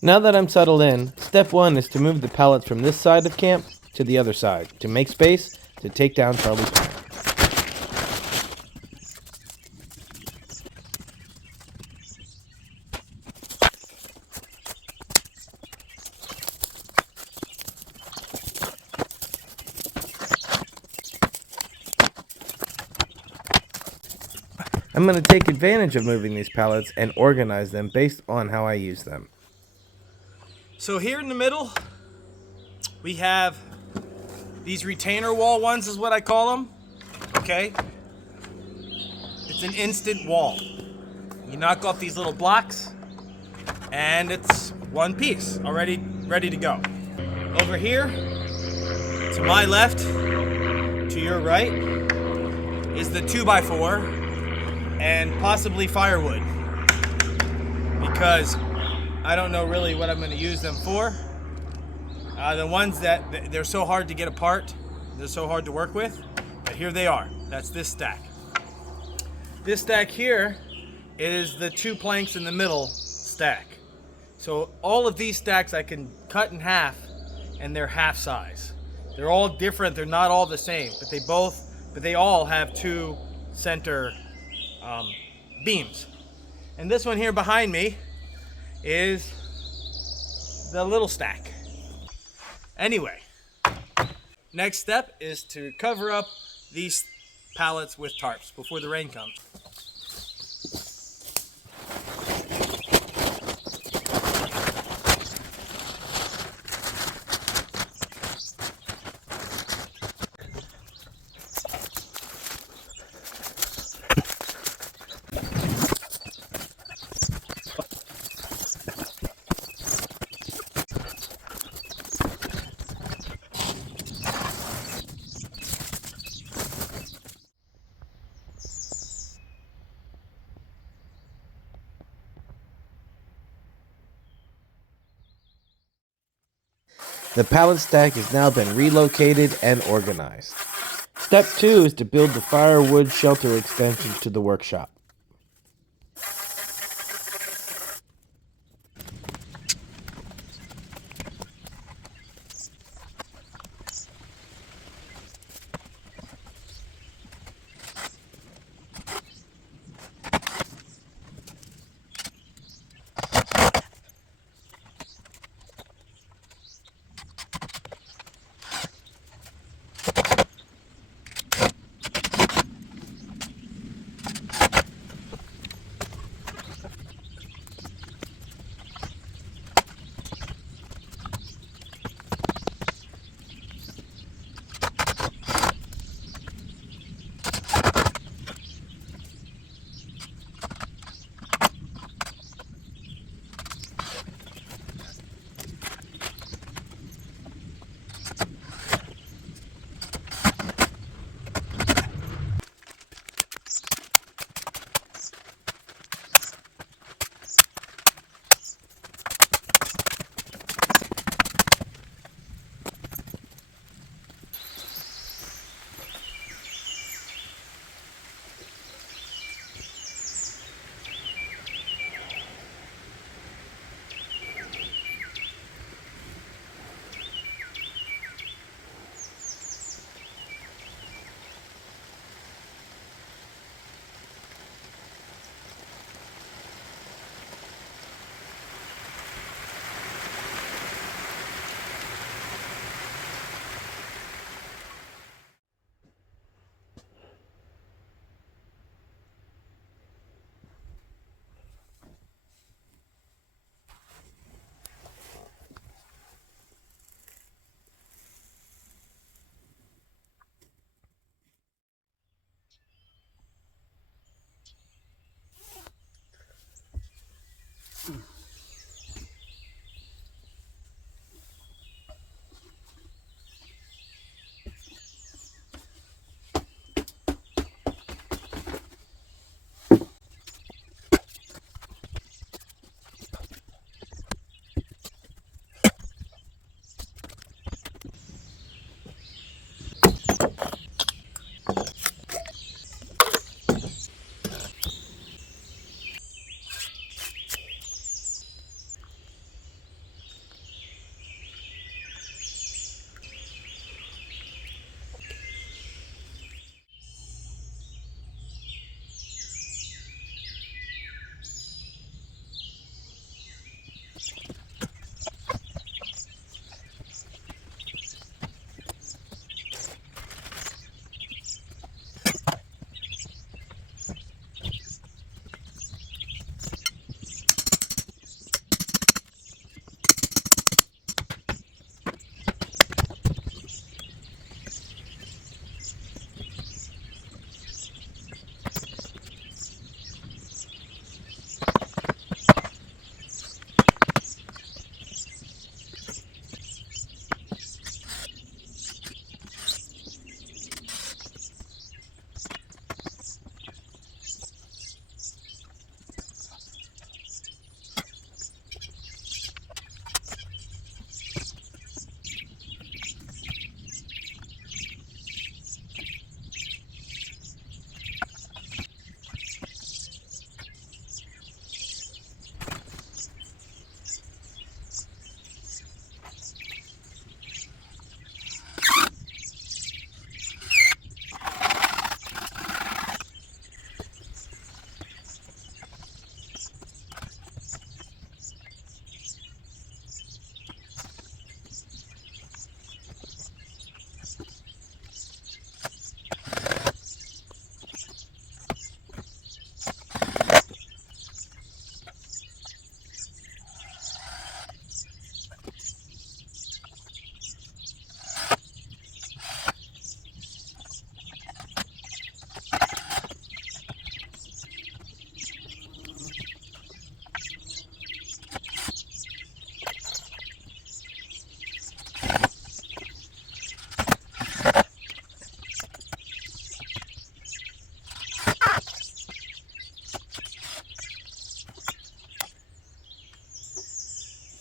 Now that I'm settled in, step one is to move the pallets from this side of camp to the other side to make space to take down Charlie's plan. I'm going to take advantage of moving these pallets and organize them based on how I use them. So here in the middle, we have these retainer wall ones is what I call them, okay? It's an instant wall. You knock off these little blocks and it's one piece, already ready to go. Over here, to my left, to your right, is the 2x4 and possibly firewood, because I don't know really what I'm going to use them for. The ones that they're so hard to get apart, they're so hard to work with, but here they are. That's this stack. This stack here is the 2 planks in the middle stack. So all of these stacks I can cut in half, and they're half size. They're all different. They're not all the same, but they all have 2 center beams. And this one here behind me is the little stack. Anyway, next step is to cover up these pallets with tarps before the rain comes. The pallet stack has now been relocated and organized. Step 2 is to build the firewood shelter extensions to the workshop.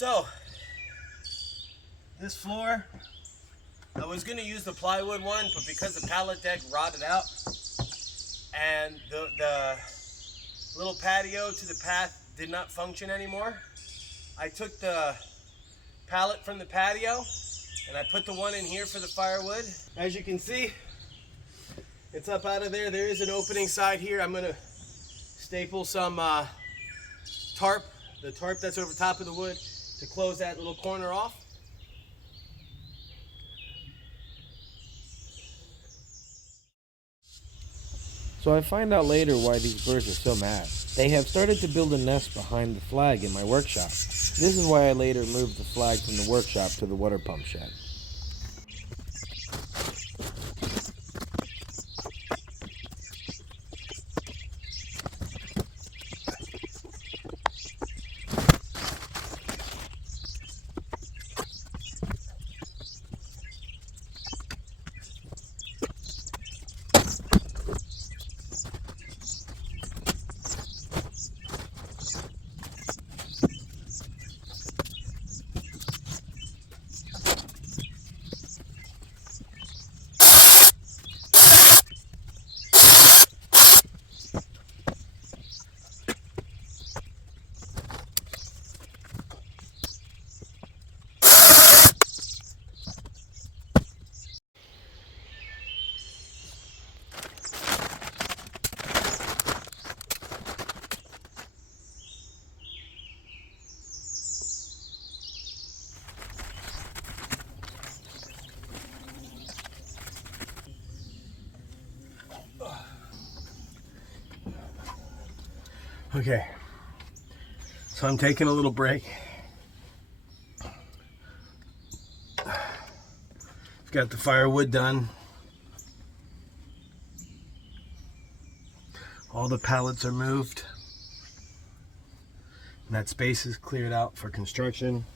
So, this floor, I was going to use the plywood one, but because the pallet deck rotted out and the little patio to the path did not function anymore, I took the pallet from the patio and I put the one in here for the firewood. As you can see, it's up out of there. There is an opening side here. I'm going to staple some tarp, the tarp that's over top of the wood, to close that little corner off. So I find out later why these birds are so mad. They have started to build a nest behind the flag in my workshop. This is why I later moved the flag from the workshop to the water pump shed. Okay, so I'm taking a little break. I've got the firewood done. All the pallets are moved. And that space is cleared out for construction.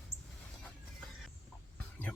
Yep.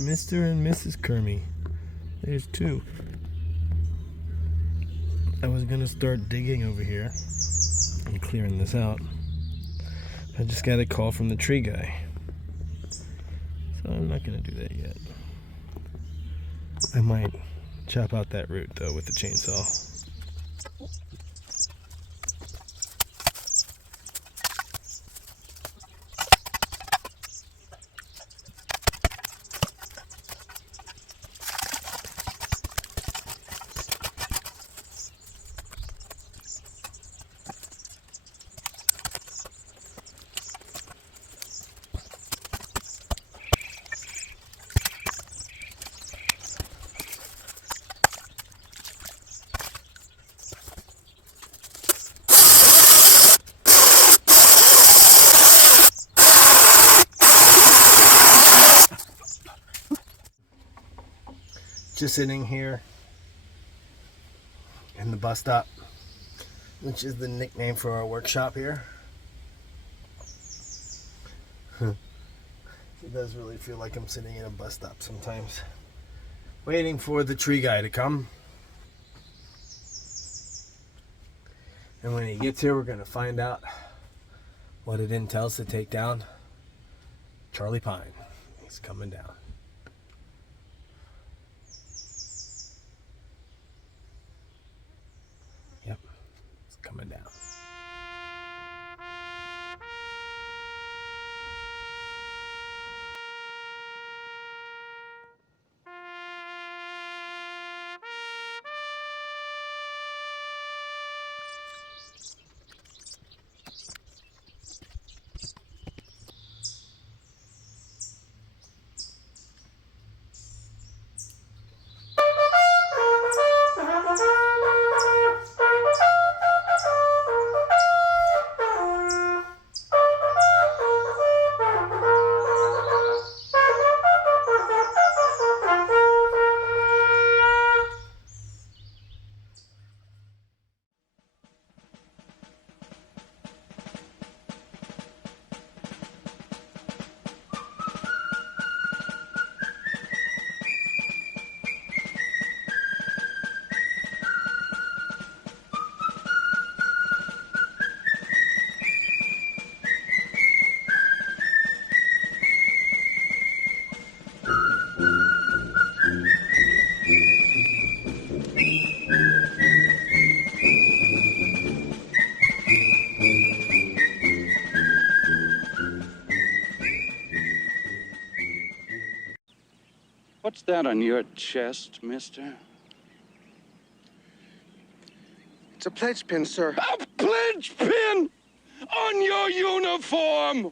Mr. and Mrs. Kermie. There's two. I was gonna start digging over here and clearing this out. I just got a call from the tree guy. So I'm not gonna do that yet. I might chop out that root though with the chainsaw. Just sitting here in the bus stop, which is the nickname for our workshop here. It does really feel like I'm sitting in a bus stop sometimes, waiting for the tree guy to come. And when he gets here, we're gonna find out what it entails to take down Charlie Pine. He's coming down. Yep, he's coming down. What's that on your chest, mister? It's a pledge pin, sir. A pledge pin on your uniform!